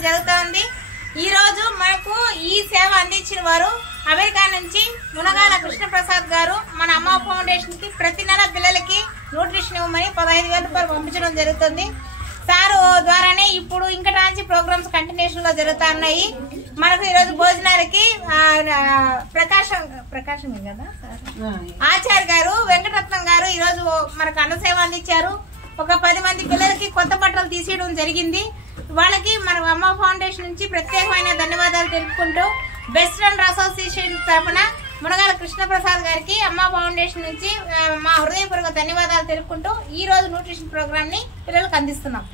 Foundation జరుగుతోంది. ఈ రోజు మనకు ఈ సేవ అందించిన వారు అమెరికా నుంచి మునగాల కృష్ణప్రసాద్ గారు మన అమ్మ ఫౌండేషన్ కి ప్రతి నెల పిల్లలకి న్యూట్రిషన్ ఇవ్వమని 15,000 రూపాయలు పంపించడం జరుగుతుంది. సారు ద్వారానే ఇప్పుడు ఇంకా నుంచి ప్రోగ్రామ్స్ కంటిన్యూషన్ గా జరుగుతా ఉన్నాయి. మనకు ఈ రోజు భోజనాలకి ప్రకాశం కదా ఆచార్య గారు, వెంకటరత్నం గారు ఈ రోజు మనకు అన్న సేవ అందించారు. ఒక 10 మంది పిల్లలకి కొత్త బట్టలు తీసేయడం జరిగింది. వాళ్ళకి మన అమ్మ ఫౌండేషన్ నుంచి ప్రత్యేకమైన ధన్యవాదాలు తెలుపుకుంటూ బెస్ట్ ఫ్రెండ్ అసోసియేషన్ తరఫున మునగాల కృష్ణప్రసాద్ గారికి అమ్మ ఫౌండేషన్ నుంచి మా హృదయపూర్వక ధన్యవాదాలు తెలుపుకుంటూ ఈ రోజు న్యూట్రిషన్ ప్రోగ్రామ్ ని పిల్లలకు అందిస్తున్నాం.